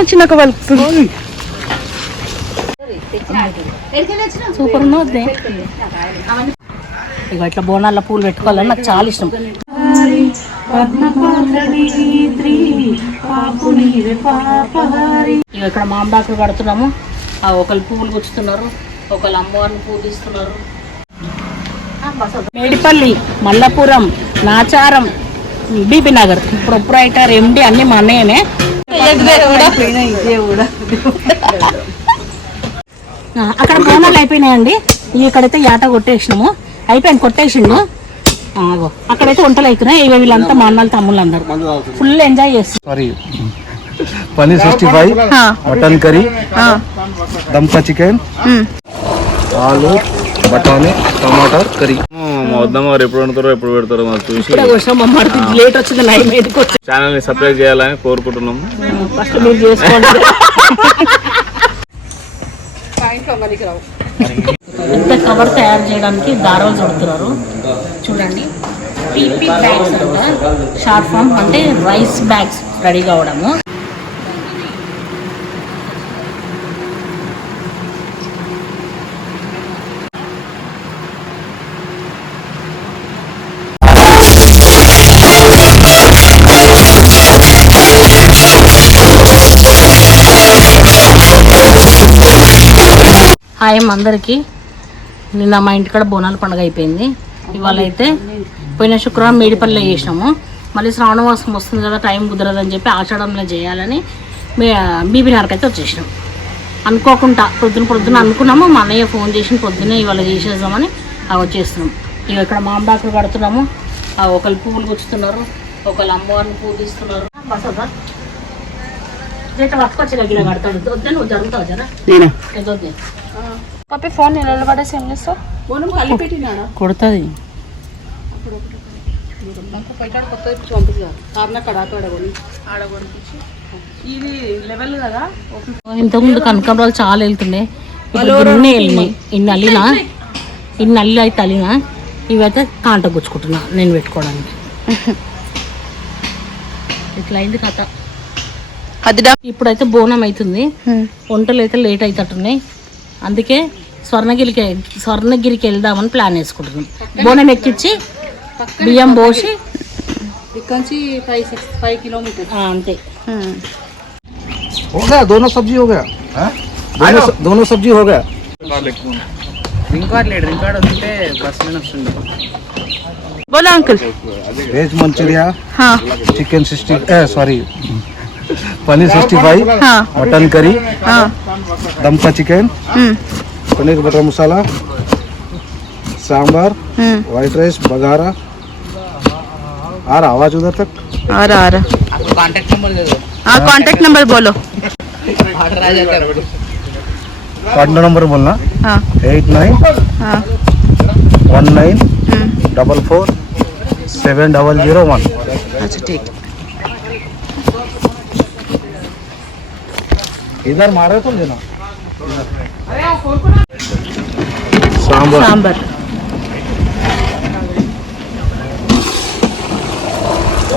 వచ్చిన చిన్న వాళ్ళు సూపర్ ఉన్నది. ఇక ఇట్లా బోనాల పూలు పెట్టుకోవాలని నాకు చాలా ఇష్టం. ఇక ఇక్కడ మామిడాకులు కడుతున్నాము. ఒకళ్ళు పువ్వులు గుచ్చుతున్నారు, ఒకళ్ళు అమ్మవారిని పూజిస్తున్నారు. మేడిపల్లి, మల్లపురం, నాచారం, బీబీ నగర్ ప్రొప్రైటర్, ఎండి అన్ని మా అన్నయ్యనే. అక్కడ బోనాలు అయిపోయినాయండి. ఇక్కడైతే యాట కొట్టేసినాము, అయిపోయింది కొట్టేసిండు. అక్కడైతే వంటలు అవుతున్నాయి. వీళ్ళంతా మా అన్నలు తమ్ముళ్ళు అందరు ఫుల్ ఎంజాయ్ చేస్తారు. పన్నీర్ 65, మటన్ కర్రీ, దమ్కా చికెన్, ఆలు, బఠానీ, టమాటా కర్రీ. వద్దామారు ఎప్పుడు వండుతారో ఎప్పుడు పెడతారో మాకు చూసి లేట్ వచ్చింది. ఛానల్ ని సబ్స్క్రైబ్ చేయాలని కోరుకుంటున్నాము. ఫస్ట్ మీరు చేసుకోండి. ఇంత కవర్ తయారు చేయడానికి దారాలు చుడుతున్నారు చూడండి. పీపీ బ్యాగ్స్ అంట, షార్ట్ ఫామ్ అంటే రైస్ బ్యాగ్స్ రెడీ కావడము. హాయ్ అందరికీ. నిన్న మా ఇంటికాడ బోనాల పండుగ అయిపోయింది. ఇవాళ అయితే పోయిన శుక్రవారం మేడిపల్లిలో చేసినాము. మళ్ళీ శ్రావణ మాసం వస్తుంది కదా, టైం కుదరదని చెప్పి ఆషాఢంలో చేయాలని బీబీ నగర్కి అయితే వచ్చేసినాం. అనుకోకుండా పొద్దున అనుకున్నాము. మా అన్నయ్య ఫోన్ చేసి పొద్దున్నే ఇవాళ చేసేద్దామని వచ్చేస్తున్నాం. ఇక ఇక్కడ మామిడాకులు కడుతున్నాము. ఒకళ్ళు పువ్వులు గుచ్చుతున్నారు, ఒకళ్ళు అమ్మవారిని పూజిస్తున్నారు. బసదా పట్టుకొచ్చి గిల కడతాడు. వద్దే నువ్వు జరుగుతావు జరా వద్దే పాపి ఫోన్ నిలబడేసి ఏం చేస్తావు? కొడుతుంది. ఇది లెవెల్ కదా. ఇంతకుముందు కనకాంబరాలు చాలా వెళ్తున్నాయి. ఇన్ని వెళ్ళినాయి. ఇన్ని అల్లి అయితే అల్లినా. ఇవైతే కాంట గుచ్చుకుంటున్నా నేను పెట్టుకోవడానికి. ఇట్లా అయింది కథ. ఇప్పుడైతే బోనం అవుతుంది. వంటలు అయితే లేట్ అవుతట్టున్నాయి. అందుకే స్వర్ణగిరికి వెళ్దామని ప్లాన్ వేసుకుంటున్నాం. బోనం ఎక్కించి బియ్యం పోసి ఇక్కడి 5 కిలోమీటర్స్ అంతే. हो गया दोनों सब्जी हो गया, दोनों सब्जी हो गया. డ్రింక్ కార్డ్ వస్తుంటే బస్ మీద వస్తుంది. बोलो uncle. Veg manchuria, chicken 60 paneer 65, mutton curry, दमका chicken, paneer butter masala, sambar, white rice, bagara. आ रहा आवाज उधर तक? आ रहा. आपको कांटेक्ट नंबर दे दो. हाँ कांटेक्ट नंबर बोलो. ऑर्डर आ जाता है. कांटेक्ट नंबर बोलना. 8919447001. अच्छा ठीक. इधर मारे तो देना. सांबर,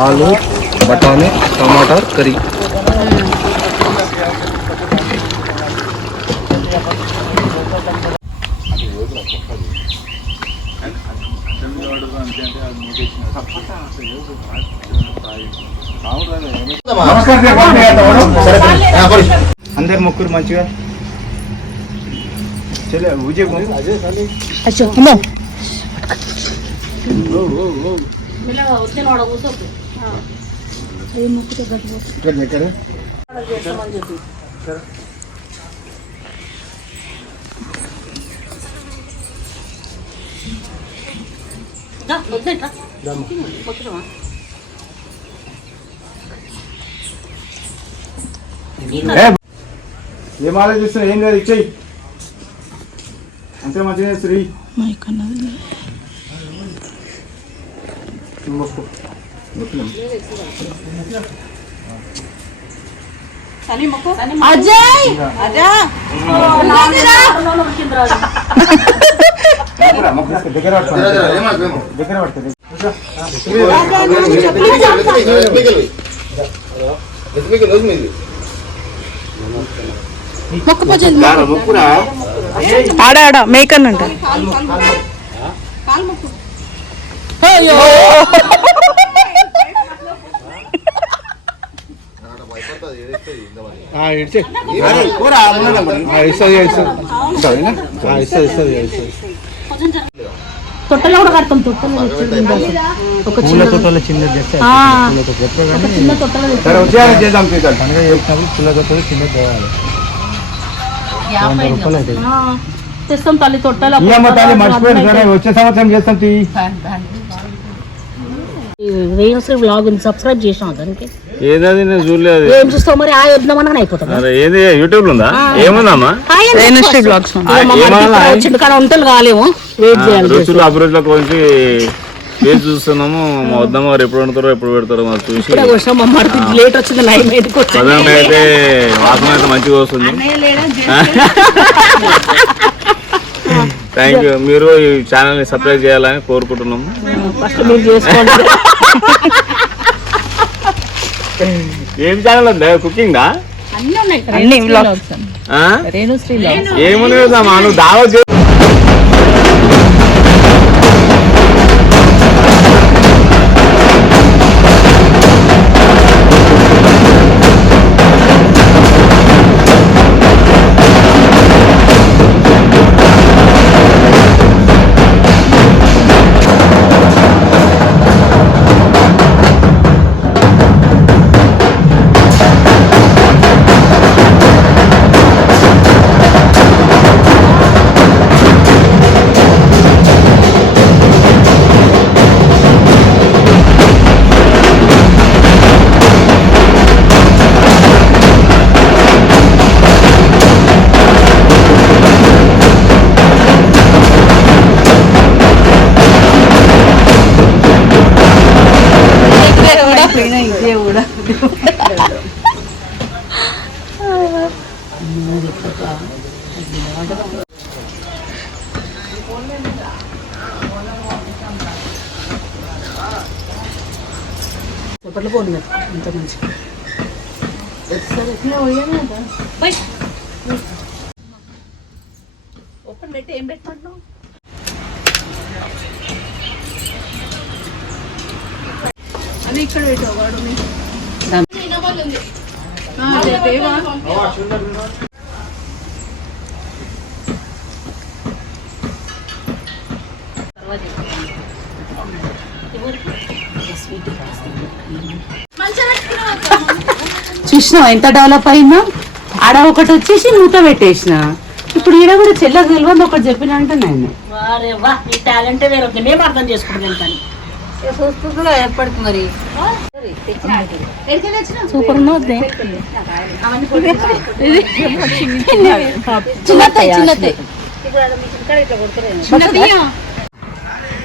आलू, बटाने, टमाटर करी. అందరు మొక్కురు మంచిగా. చలే ఊజే అచ్చో అమ్మో మెల్లగా వచ్చే వాడ కూసొద్దు. ఏ మొక్కుతో గట్టిపోతుంది ఇక్కడ దగ్గర చేస్తామని చెప్పి వద్దేట్లా మొక్కుతామా. ఏ మాల చూస్తున్నా ఏం కాదు ఇచ్చేయి అంతే మంచిగా శ్రీ अजय आजा దగ్గర పడుతుంది. ఆడ మేకన్నంట. తొట్టలో కూడా కడతాం. తొట్టలో ఒక చిన్న తొట్టలో చిన్న తొట్టలో తెస్తాం తల్లి తొట్టలో. వచ్చే సంవత్సరం చేస్తాం. రేణుశ్రీ వ్లాగ్ ఉంది, సబ్స్క్రైబ్ చేసాం దానికి. ఏదది నేను చూడలేదు. ఏం చూస్తావు మరి? ఆ యుద్ధమని అయిపోతుంది. ఏది యూట్యూబ్ లో ఉందా? ఏముందమ్మా? రేణుశ్రీ బ్లాగ్స్ వచ్చింది కానీ వంటలు కాలేము, వెయిట్ చేయాలి. రుచులు అభిరుచుల గురించి వేసి చూస్తున్నాము. మా వద్దమ్మ వారు ఎప్పుడు వండుతారో ఎప్పుడు పెడతారో మాకు చూసి లేట్ వచ్చింది. నైన్ ప్రధానంగా అయితే వాసన అయితే మంచిగా వస్తుంది. Thank you. మీరు ఈ ఛానల్ ని సబ్స్క్రైబ్ చేయాలని కోరుకుంటున్నాము. ఫస్ట్ మీరు చేసుకోండి. ఏం ఛానల్ ఉందా? కుకింగ్ దా? అన్ని వ్లాగ్స్. ఏముంది నువ్వు దావత్ ఓపెన్ పెట్టి ఏం పెట్టమంటావు? అది ఇక్కడ పెట్టావాడు. చూసినావు ఎంత డెవలప్ అయిందో. ఆడ ఒకటి వచ్చేసి మూత పెట్టేసిన. ఇప్పుడు ఈడ కూడా చెల్లెకు తెలియదు ఒకటి చెప్పిన అంటే నేను టాలెంట్ వేరే మేము అర్థం చేసుకుంటాం. కానీ ఏర్పడుతుంది మరి. సూపర్ ఉన్నది.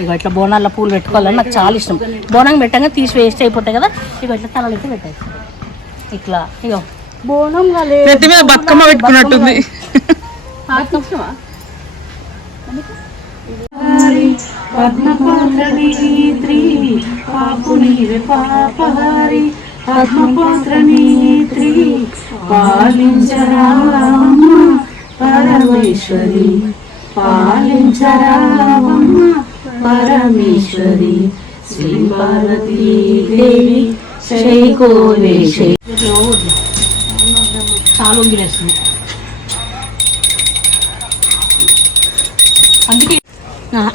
ఇక ఇట్లా బోనాల్లో పూలు పెట్టుకోవాలని నాకు చాలా ఇష్టం. బోనం పెట్టంగా తీసి వేస్ట్ అయిపోతాయి కదా. ఇక ఇట్లా తలలు అయితే పెట్టాయి. ఇట్లా ఇక బోనం నెత్తి మీద బతుకమ్మ పెట్టుకున్నట్టుంది. పరమేశ్వరి పాలించరావమ్మ పరమేశ్వరి శ్రీ పార్వతీ దేవి శైకోవే చాలా ఉంగిలేస్తుంది. అందుకే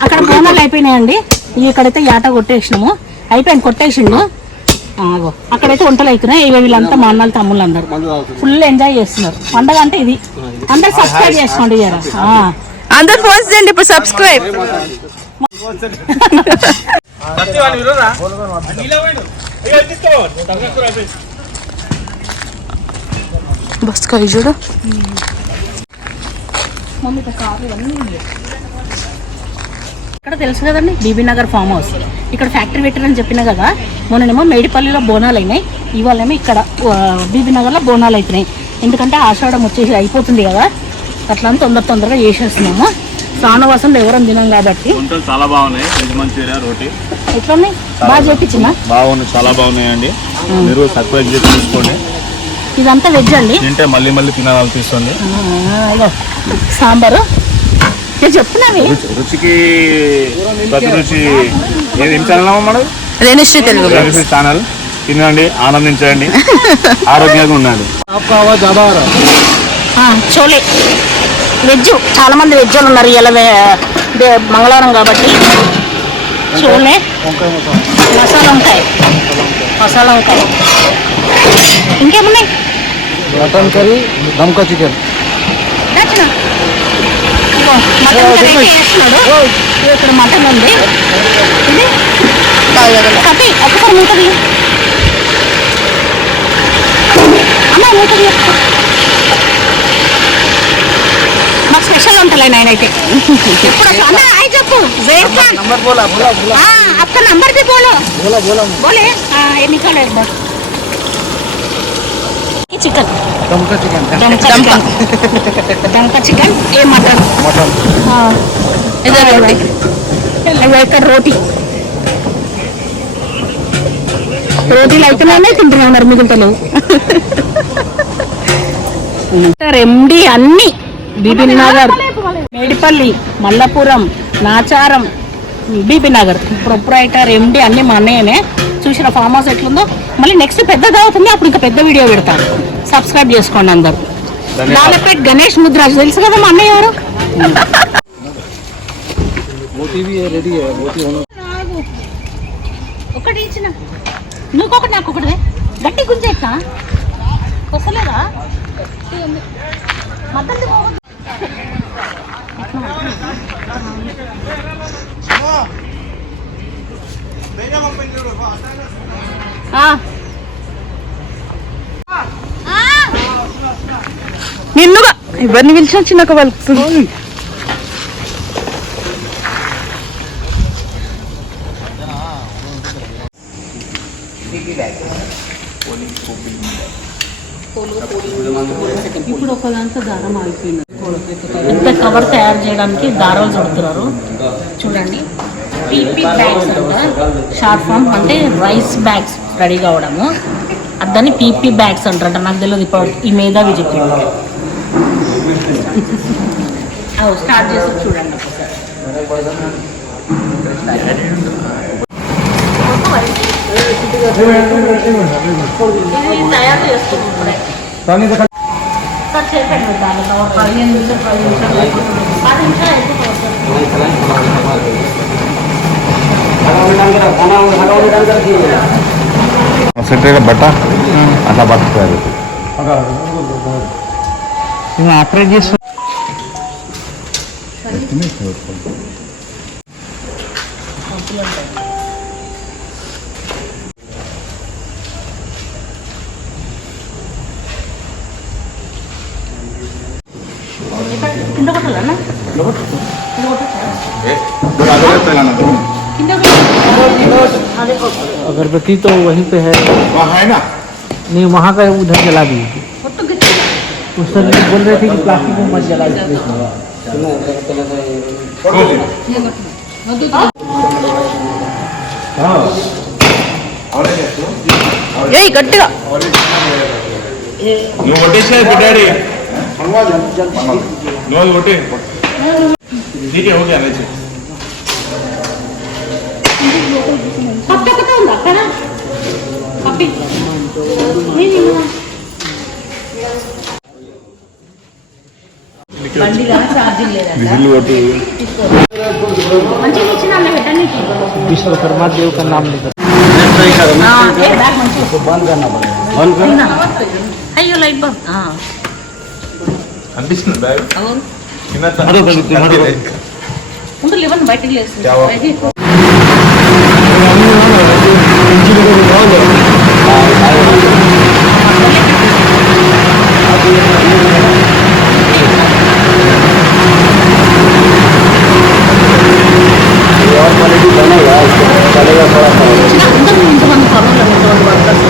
అక్కడ బోనాలు అయిపోయినాయండి. ఇక్కడైతే యాట కొట్టేసినాము. అయిపోయింది, కొట్టేసిండు. అక్కడైతే వంటలు అవుతున్నాయి. ఇవి వీళ్ళంతా మా అన్నలు తమ్ముళ్ళు అందరు ఫుల్ ఎంజాయ్ చేస్తున్నారు. పండగ అంటే ఇది. అందరు సబ్స్క్రైబ్ చేసుకోండి. అందరు ఫోన్ చేయండి ఇప్పుడు సబ్స్క్రైబ్. బస్ కాయ చూడు. ఇక్కడ తెలుసు కదండి బీబీ నగర్ ఫామ్ హౌస్. ఇక్కడ ఫ్యాక్టరీ పెట్టారని చెప్పినా కదా. మొన్నేమో మేడిపల్లిలో బోనాలు అయినాయి. ఇవాళేమో ఇక్కడ బీబీ నగర్లో బోనాలు అవుతున్నాయి. ఎందుకంటే ఆషాఢం వచ్చేసి అయిపోతుంది కదా. అట్లా తొందరగా చేసేస్తున్నాము. శ్రావణవాసంలో ఎవరం తినాం కాబట్టి. చాలా బాగున్నాయి. రోటీ ఎట్లా ఉన్నాయి? బాగా చేపించినా బాగున్నాయి, చాలా బాగున్నాయండి. మీరు సబ్స్క్రైబ్ చేసి చూసుకోండి. ఇదంతా వెజ్ అండి. తింటే మళ్ళీ మళ్ళీ తినాలనిపిస్తుంది. ఇగో సాంబారు చెప్తున్నావి. రుచికి ప్రతి రుచి ఏం ఛానల్ మనం? రేణుశ్రీ తెలుగు రేణుశ్రీ ఛానల్. తినండి, ఆనందించండి, ఆరోగ్యంగా ఉండండి. చోలే వెజ్, చాలా మంది వెజ్ వాళ్ళు ఉన్నారు ఇలా మంగళవారం కాబట్టి. చోలే మసాలా వంకాయ ఇంకేమున్నాయి? మటన్ కర్రీ, దమ్కా చికెన్. ఇక్కడ మటన్ ఉంది. ఇది కట్టి ఒకసారి మూతది అమ్మ, మూతది మాకు స్పెషల్ ఉంటలే నేనైతే. ఇప్పుడు అన్న హాయ్ చెప్పు. జైర్ ఖాన్ नंबर बोला बोला बोला हाँ आपका नंबर भी बोलो. बोला बोला बोले हाँ ये निकालो एक बार. चिकन दमका चिकन दमका चिकन ये मटन मटन हाँ इधर रोटी ఇక్కడ రోటీ రోటీలు అయితేనే తింటున్నారు, మిగులుతలేవు. ఎండి అన్ని బీబీ నగర్, మేడిపల్లి, మల్లపురం, నాచారం, బీబీ నగర్. ప్రొప్రైటర్ ఎండి అన్ని మా అన్నయ్యనే. చూసిన ఫామ్ హౌస్ ఎట్లుందో. మళ్ళీ నెక్స్ట్ పెద్దగా అవుతుంది, అప్పుడు ఇంకా పెద్ద వీడియో పెడతాను. సబ్స్క్రైబ్ చేసుకోండి అందరు. లాలపేట్ గణేష్ ముద్రాజ్ తెలుసు కదా మా అన్నయ్య ఎవరు. ఒకటి ఇచ్చిన నువ్వుకొకటి నాకు ఒకటి గట్టి గుంజేస్తా వస్తలేదా మద్దతు నిన్నుగా ఎవరిని పిలిచిన చిన్నక వాళ్ళు ఇప్పుడు ఒక దాంట్లో దారం ఆగిపోయింది. ఇంత కవర్ తయారు చేయడానికి దారాలు చుడుతున్నారు చూడండి. పీపీ బ్యాగ్స్ అంట, షార్ట్ ఫామ్ అంటే రైస్ బ్యాగ్స్ రెడీ కావడము. దాన్ని పీపీ బ్యాగ్స్ అంటారంట. నాకు తెలియదు, ఇప్పుడు ఈ మేధావి చెప్పాడు. స్టార్ట్ చేసి చూడండి ఒకసారి. ఇది తయారు చేస్తున్నాం ఇప్పుడే. సార్ చేపండి దాని 15 నిమిషాలు 10 నిమిషాలు సెంటర్ బట్ట అట్లా బతుకుతారు. ఆపరేట్ చేస్తా కింద కొట్టాలన్నా अगरबत्ती तो वहीं पे है, वहाँ है ना? नहीं वहाँ का उधर जला दी. उस सर बोल रहे थे कि प्लास्टिक में मत जला दीजिए. గట్టిగా నువ్వు కొట్టేసినా బిడ్డాడి నువ్వు కొట్టే ठीक है हो गया नीचे పక్కన ఉందా అక్కడ పప్పి బండిలో ఛార్జింగ్ లేదా बिजली కొట్టు మంచిగా ఇచ్చిన అన్న పెట్టండి विश्वकर्मा देव का नाम लेकर అయ్యో లైట్ బంద్ అనిపిస్తుంది బ్యాగ్ అవును చిన్న ముందు లేవని బయటికి లేస్తుంది అందరూ ఇంతమంది పనులు ఇంతమంది వర్కర్స్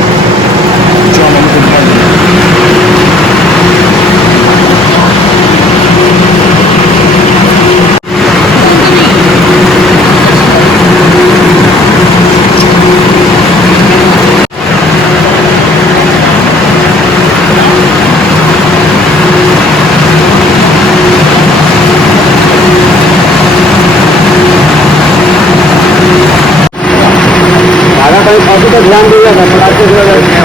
ध्यान दीजिएगा प्लास्टिक